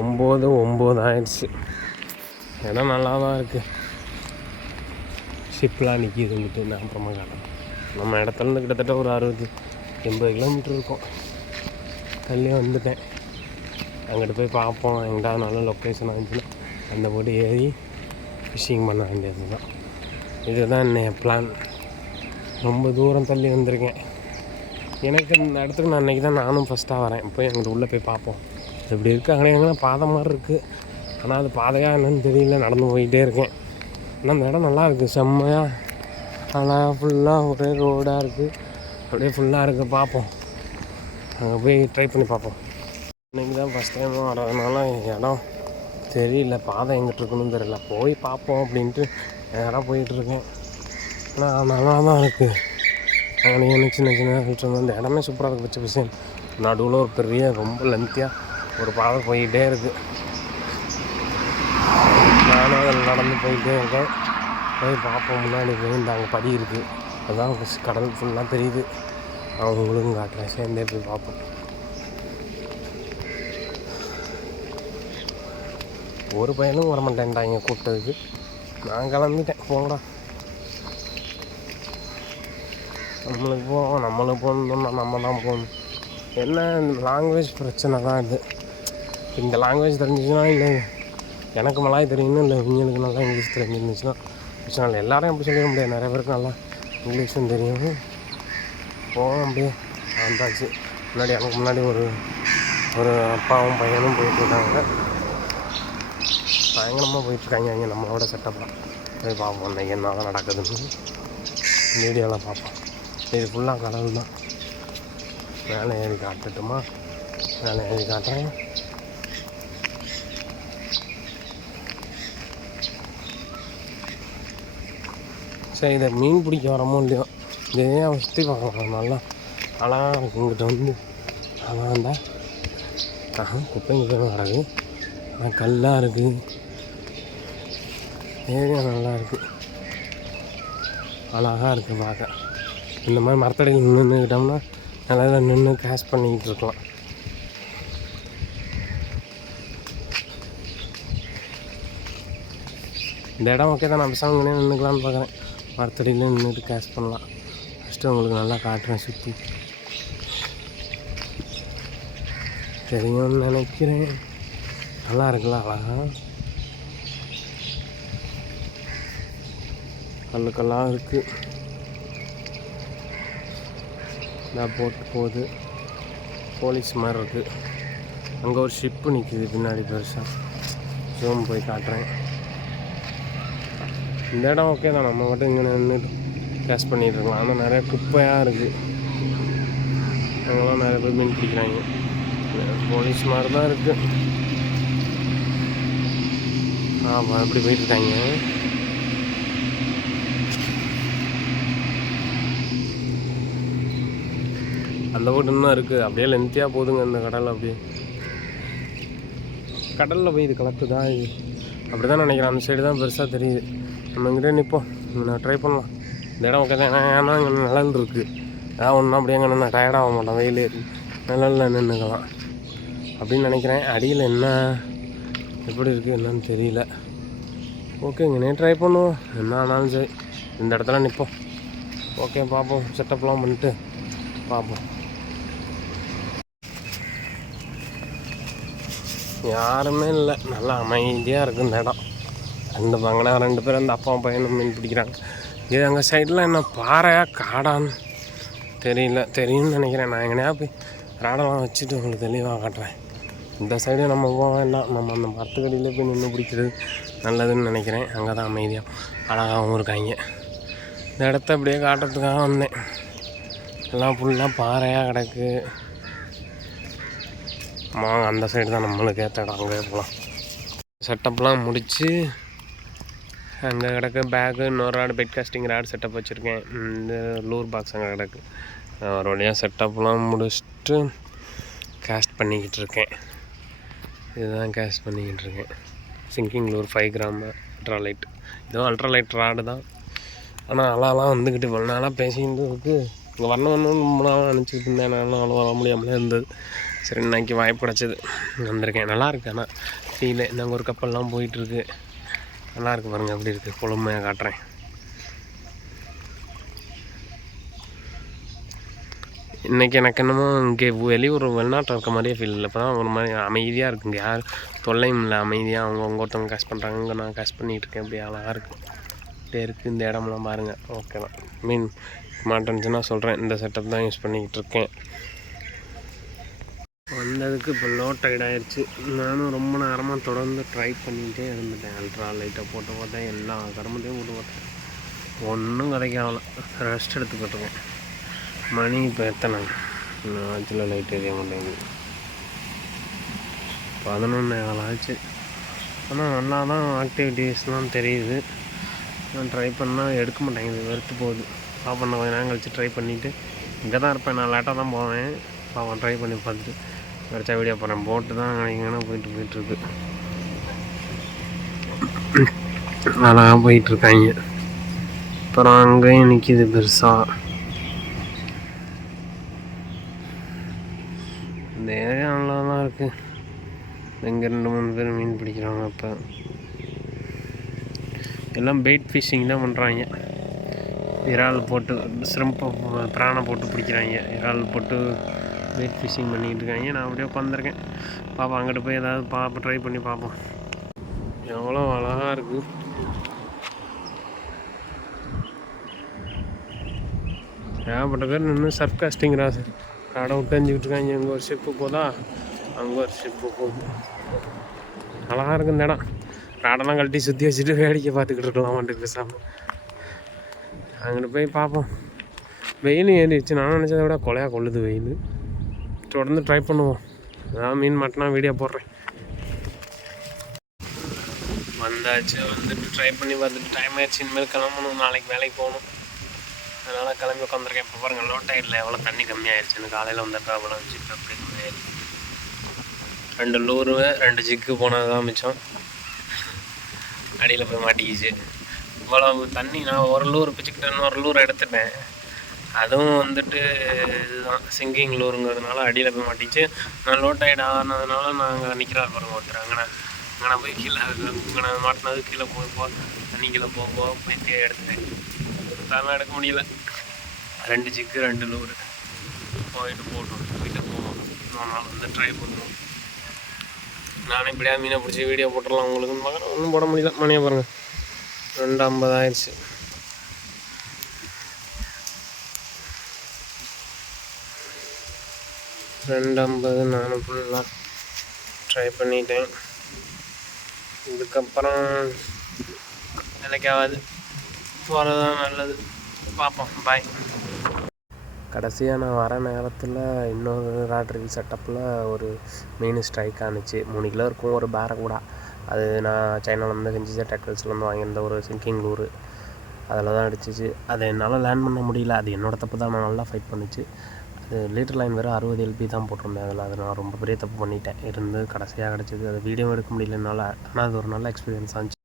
ஒம்பது ஒம்பது ஆயிடுச்சு. இடம் நல்லா தான் இருக்குது ஷிப்லாம் நிற்கிதுன்ட்டு நான் அப்புறமா காட்டுறேன். நம்ம இடத்துலேருந்து கிட்டத்தட்ட ஒரு அறுபது எண்பது கிலோமீட்டர் இருக்கும். தள்ளி வந்துட்டேன். அங்கிட்டு போய் பார்ப்போம். எங்கடா நல்ல லொக்கேஷன் ஆச்சுன்னா அந்த போட்டு ஏறி ஃபிஷிங் பண்ண வேண்டியது தான் இதுதான் என்னைய பிளான் ரொம்ப தூரம் தள்ளி வந்திருக்கேன். எனக்கு இந்த இடத்துக்கு நான் அன்றைக்கி தான் நானும் ஃபஸ்ட்டாக வரேன். போய் அங்கிட்டு உள்ளே போய் பார்ப்போம். இப்படி இருக்குது அங்கே எங்கே பாதை மாதிரி இருக்குது ஆனால் அது பாதையாக என்னன்னு தெரியல நடந்து போயிட்டே இருக்கேன். ஆனால் அந்த இடம் நல்லா இருக்குது செம்மையாக ஆனால் ஃபுல்லாக ஒரே ரோடாக இருக்குது அப்படியே ஃபுல்லாக இருக்குது பார்ப்போம். அங்கே போய் ட்ரை பண்ணி பார்ப்போம். இன்றைக்கி தான் ஃபஸ்ட் டைம் வரதுனால இடம் தெரியல பாதை எங்கிட்டு இருக்குன்னு தெரியல. போய் பார்ப்போம் அப்படின்ட்டு இடம் போயிட்டுருக்கேன் ஆனால் நல்லா தான் இருக்குது அங்கே சின்ன சின்ன விஷயம் அந்த இடமே சூப்பராக இருக்கு பச்சை விஷயம் நடுவில் ஒரு பெரிய ரொம்ப லென்த்தியாக ஒரு படம் போயிட்டே இருக்குது நானும் அதில் நடந்து போயிட்டே இருக்கேன். போய் பார்ப்போம். முன்னாடி போய் இந்த அங்கே படி இருக்குது அதுதான் கடல் ஃபுல்லாக தெரியுது. அவங்களும் காட்டுறேன் சேர்ந்தே போய் பார்ப்போம். ஒரு பையனும் வரமாட்டேன்டா இங்கே கூப்பிட்டதுக்கு. நான் கிளம்பிட்டேன். போங்கடா. நம்மளுக்கு போவோம். நம்மளுக்கு போகணுன்னா நம்ம தான் போகணும். என்ன லாங்குவேஜ் பிரச்சனை தான் இது. இந்த லாங்குவேஜ் தெரிஞ்சிச்சுன்னா இல்லை எனக்கு மலாய் தெரியும்னு இல்லை. இவங்களுக்கு நல்லா இங்கிலீஷ் தெரிஞ்சிருந்துச்சுன்னா. பிரச்சனை இல்லை எல்லாரும் எப்படி சொல்லிட முடியாது. நிறைய பேருக்கு நல்லா இங்கிலீஷும் தெரியும். போவோம் அப்படியே. வந்தாச்சு. முன்னாடி எனக்கு முன்னாடி ஒரு ஒரு அப்பாவும் பையனும் போயிட்டுருக்காங்க பயங்கரமாக போயிட்டுருக்காங்க. இங்கே நம்மளோட செட்டப்லாம் போய் பார்ப்போம். இன்றைக்கி என்ன தான் நடக்குதுன்னு வீடியோலாம் பார்ப்போம். இது ஃபுல்லாக கடவுள் தான் மேலே ஏறி காட்டுட்டுமா? மேலே ஏறி காட்டுறேன். சரி இதை மீன் பிடிக்க வரமோ இல்லையோ? இதே சுற்றி பார்க்கலாம் நல்லா அழகாக இருக்கும் இங்கிட்ட வந்து அதான் இருந்தா ஆஹா குப்பை குப்பை கிடக்கு. ஆனால் கல்லாக இருக்குது ஏரியா நல்லா இருக்குது அழகாக இருக்குது பார்க்க. இந்த மாதிரி மரத்தடியில் நின்றுக்கிட்டோம்னா நல்லா நின்று கேஷ் பண்ணிக்கிட்டு இருக்கலாம். இந்த இடம் ஓகே தான். நான் பேசாமல் நின்றுக்கலான்னு பார்க்குறேன். மரத்தடியில் நின்றுட்டு கேஷ் பண்ணலாம். ஃபஸ்ட்டு உங்களுக்கு நல்லா காட்டுறேன் சுற்றி தெரியும்னு நினைக்கிறேன். நல்லா இருக்குல்ல அழகா? கல்லுக்கெல்லாம் இருக்குது நான் போட்டு போகுது. போலீஸ் மாதிரி இருக்குது அங்கே ஒரு ஷிப்பு நிற்கிது பின்னாடி பெருசாக ஜூம் போய் காட்டுறேன். இந்த இடம் ஓகே தான். நம்ம மட்டும் இங்கே நின்று கேஷ் பண்ணிட்டு இருக்கலாம். ஆனால் நிறைய குப்பையாக இருக்குது அங்கெல்லாம் நிறைய பேர் மீன் பிடிக்கிறாங்க. போலீஸ் மாதிரி தான் இருக்குது ஆமாம் எப்படி போயிட்டுருக்காங்க அந்த போட்டு இன்னும் இருக்குது அப்படியே லென்த்தியாக போதுங்க இந்த கடல் அப்படியே. கடலில் போய் இது கலக்குதா இது? அப்படி தான் நினைக்கிறேன். அந்த சைடு தான் பெருசாக தெரியுது. நம்ம இங்கிட்டே நிற்போம். நான் ட்ரை பண்ணலாம். இந்த இடம் ஓகே தான் ஏன்னா ஏன்னா இங்கே நிழல் இருக்குது ஏதாவது ஒன்றா அப்படியே அங்கே நின்று டயர்டாக மாட்டேன் வெயில் நிழலில் நின்றுக்கலாம் அப்படின்னு நினைக்கிறேன். அடியில் என்ன எப்படி இருக்குது என்னன்னு தெரியல. ஓகே இங்கே ட்ரை பண்ணுவோம். என்ன ஆனாலும் சரி. இந்த இடத்துல நிற்போம். ஓகே பார்ப்போம். செட்டப்லாம் பண்ணிட்டு பார்ப்போம். யாருமே இல்லை. நல்லா அமைதியாக இருக்குது இந்த இடம். ரெண்டு பங்கனா ரெண்டு பேரும் அந்த அப்பா பையனும் மீன் பிடிக்கிறாங்க. இது அங்கே சைடில் என்ன பாறையா காடான்னு தெரியல. தெரியும்னு நினைக்கிறேன். நான் எங்கனையா போய் ராடெல்லாம் வச்சுட்டு உங்களுக்கு தெளிவாக காட்டுறேன். இந்த சைடு நம்ம போக வேண்டாம். நம்ம அந்த மரத்துக்கடியிலே போய் நின்று பிடிக்கிறது நல்லதுன்னு நினைக்கிறேன். அங்கே தான் அமைதியாக அழகாகவும் இருக்காங்க இந்த இடத்த அப்படியே காட்டுறதுக்காக வந்தேன். எல்லாம் ஃபுல்லாக பாறையாக கிடக்கு. வாங்க அந்த சைடு தான் நம்மளுக்கு ஏற்ற இடம். அங்கே போகலாம் செட்டப்லாம் முடித்து அங்கே கிடக்கு பேக்கு இன்னொரு ராடு பெட் காஸ்டிங் ஆடு செட்டப் வச்சுருக்கேன். இந்த லூர் பாக்ஸ் அங்கே கிடக்கு. ஒரு வழியாக செட்டப்லாம் முடிச்சுட்டு கேஸ்ட் பண்ணிக்கிட்டு இருக்கேன். இதுதான் கேஸ்ட் பண்ணிக்கிட்டு இருக்கேன். Sinking lure five gram ultralight இதுவும் அல்ட்ராலைட் ராடு தான். ஆனால் அலாலாம் வந்துக்கிட்டு இவ்வளோ நாளாக பேசிக்கிட்டு இங்கே வரணும் வரணும்னு ரொம்ப நாளாக நினச்சிக்கிட்டு இருந்தேன். நானும் அவ்வளோ வர முடியாமலே இருந்தது. சரி இன்னைக்கு வாய்ப்பு கிடச்சிது. வந்திருக்கேன். நல்லாயிருக்கு ஆனால் ஃபீல் நாங்கள் ஒரு கப்பல்லாம் போயிட்டுருக்கு நல்லாயிருக்கு பாருங்கள் எப்படி இருக்குது பொறுமையாக காட்டுறேன். இன்றைக்கி எனக்கு என்னமோ இங்கே வெளியூர் வெளிநாட்டில் இருக்க மாதிரியே ஃபீல் இல்லை. இப்போ தான் ஒரு மாதிரி அமைதியாக இருக்குங்க. யார் தொல்லையும் இல்லை அமைதியாக அவங்க அவங்க ஒருத்தவங்க கேஷ் பண்ணுறாங்க இங்கே நான் கேஷ் பண்ணிகிட்டு இருக்கேன். இப்படி அழகாக இருக்குது அப்படியே இருக்குது இந்த இடம்லாம் பாருங்கள் ஓகே தான். மீன் மாட்டேன்னுச்சுன்னா சொல்கிறேன் இந்த செட்டப் தான் யூஸ் பண்ணிக்கிட்டு இருக்கேன். வந்ததுக்கு இப்போ லோ டைட் ஆயிடுச்சு நானும் ரொம்ப நேரமாக தொடர்ந்து ட்ரை பண்ணிகிட்டே இருந்துட்டேன். அல்ட்ரா லைட்டை போட்டு பார்த்தேன். எல்லா கருமத்தையும் போட்டு பார்த்தேன். ஒன்றும் கிடைக்காமல ரெஸ்ட் எடுத்துக்கிட்டுருக்கேன் மணி இப்போ எத்தனை? ஆச்சுல லைட் எரிய மாட்டேங்குது. பதினொன்று ஆச்சு. ஆனால் நல்லா தான் ஆக்டிவிட்டீஸ்லாம் தெரியுது. நான் ட்ரை பண்ணால் எடுக்க மாட்டேங்குது. வெறுத்து போகுது. பாப்பண்ண கொஞ்சம் கொஞ்ச நேரம் கழிச்சு ட்ரை பண்ணிவிட்டு இங்கே தான் இருப்பேன். நான் லேட்டாக தான் போவேன். பாப்பா ட்ரை பண்ணி பார்த்துட்டு. வரைச்சா வீடியோ போகிறேன் போட்டு தான் எங்கன்னா போயிட்டு போயிட்டுருக்கு. அழகாக போயிட்டுருக்காங்க. அப்புறம் அங்கேயும் நிற்கிது பெருசாக இந்த ஏரியா நல்லா தான் இருக்குது இங்கே ரெண்டு மூணு பேர் மீன் பிடிக்கிறாங்க அப்போ. எல்லாம் பெயிட் ஃபிஷிங் தான் பண்ணுறாங்க இறால் போட்டு சிரம்ப பிராணை போட்டு பிடிக்கிறாங்க. இறால் போட்டு பெயிட் ஃபிஷிங் பண்ணிக்கிட்டு இருக்காங்க நான் அப்படியே உட்காந்துருக்கேன். பாப்பா அங்கிட்டு போய் ஏதாவது பார்ப்போம் ட்ரை பண்ணி பார்ப்போம் எவ்வளோ அழகாக இருக்குது ஏகப்பட்ட பேர் நின்று சர்ஃப் காஸ்டிங் ராசு கடை விட்டு அஞ்சுக்கிட்டு இருக்காங்க இங்கே ஒரு ஷிப்பு போதா? அங்கே ஒரு ஷிப்பு போகுது. அழகாக இருக்கு இந்த இடம். ராடெல்லாம் கழட்டி சுற்றி வச்சுட்டு வேடிக்கை பார்த்துக்கிட்டு இருக்கலாம் வந்துட்டு பேசாமல் அங்கிட்டு போய் பார்ப்போம் வெயில் ஏறிடுச்சு. நான் நினச்சதை விட கொலையாக கொள்ளுது வெயில். தொடர்ந்து ட்ரை பண்ணுவோம். அதான் மீன் மாட்டினா வீடியோ போடுறேன். வந்தாச்சு வந்துட்டு ட்ரை பண்ணி பார்த்துட்டு டைம் ஆயிடுச்சு. இனிமேல் கிளம்பணும் நாளைக்கு வேலைக்கு போகணும். அதனால் கிளம்பி உட்காந்துருக்கேன் இப்போ பாருங்கள் லோ டைடில் எவ்வளோ தண்ணி கம்மியாயிருச்சுன்னு காலையில் வந்தப்போ அவ்வளோ ஜிக்கு அப்படி கம்மியாயிருச்சு ரெண்டு லூரு ரெண்டு ஜிக்கு போனது தான் மிச்சம். அடியில் போய் மாட்டிக்கிச்சு. இவ்வளோ தண்ணி நான் ஒரு லூர் பிச்சுக்கிட்டேன்னு ஒரு லூர் எடுத்துட்டேன். அதுவும் வந்துட்டு இதுதான். சிங்கிங் லூருங்கிறதுனால அடியில் போய் மாட்டிச்சு. நான் லோ டைட் ஆனதுனால நாங்கள் நிற்கிறார் பாருங்க ஒருத்தர். அங்கே அங்கே போய் கீழே அங்கே மாட்டினது கீழே போய் தண்ணி கீழே போக போக போய் தே எடுத்துட்டேன் தானே எடுக்க முடியல. ரெண்டு சிக்கு ரெண்டு லூரு. போயிட்டு போட்டோம் போயிட்டு போவோம் இன்னொரு நாள் வந்து ட்ரை பண்ணுவோம் நானே இப்படியா மீனை பிடிச்சி வீடியோ போட்டுடலாம். உங்களுக்குன்னு பார்க்குறேன். ஒன்றும் போட முடியல. மணியை பாருங்கள் ரெண்டு ஐம்பதாயிடுச்சு. ரெண்டு ஐம்பது நானும் ஃபுல்லாக ட்ரை பண்ணிட்டேன். இதுக்கப்புறம் எனக்காவது போகிறது தான் நல்லது. பார்ப்போம். பாய் கடைசியாக நான் வர நேரத்தில் இன்னொரு ராட்ரில் செட்டப்பில் ஒரு மீன் ஸ்ட்ரைக் ஆணுச்சு மூணு கிலோ இருக்கும் ஒரு பேரக்கூடா அது நான் சைனாலேருந்து செஞ்சிச்சு டெக்வல்ஸ்லேருந்து வாங்கியிருந்த ஒரு சிங்கிங் லூரு அதில் தான் அடிச்சிச்சு. அதை என்னால் லேர்ன் பண்ண முடியல. அது என்னோடய தப்பு தான் நான் நல்லா ஃபைட் பண்ணிச்சு. அது லிட்டர் லைன் வேறு அறுபது எல்பி தான் போட்டிருந்தேன். அதில் அது நான் ரொம்ப பெரிய தப்பு பண்ணிட்டேன். இருந்து கடைசியாக கிடச்சிது. அது வீடியோ எடுக்க முடியலனால ஆனால் அது ஒரு நல்ல எக்ஸ்பீரியன்ஸ் ஆச்சு